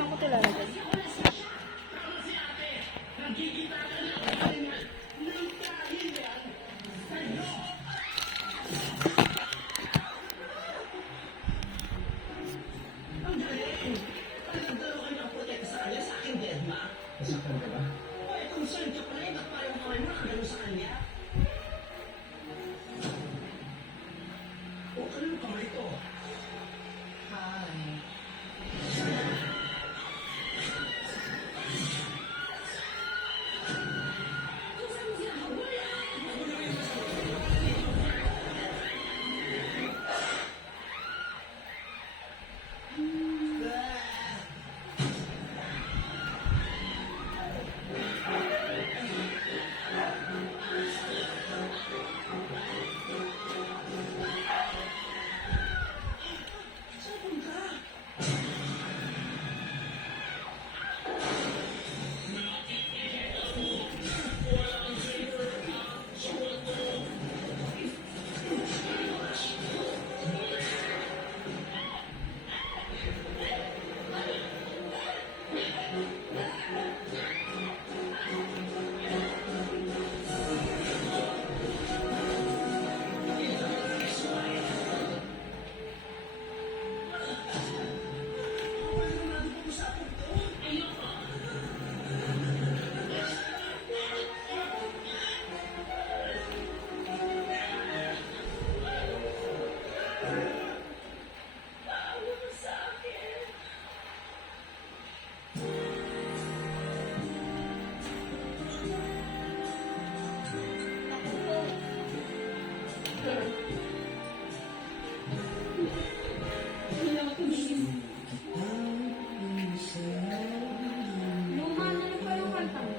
Saan ko tilalagay? Nasaktan ka ba? Ay, concern ka pa rin. Ba't parang kamay mo nakagano sa kanya? O, kanino kamay ito? Hi. Luma na pa yung kanta mo.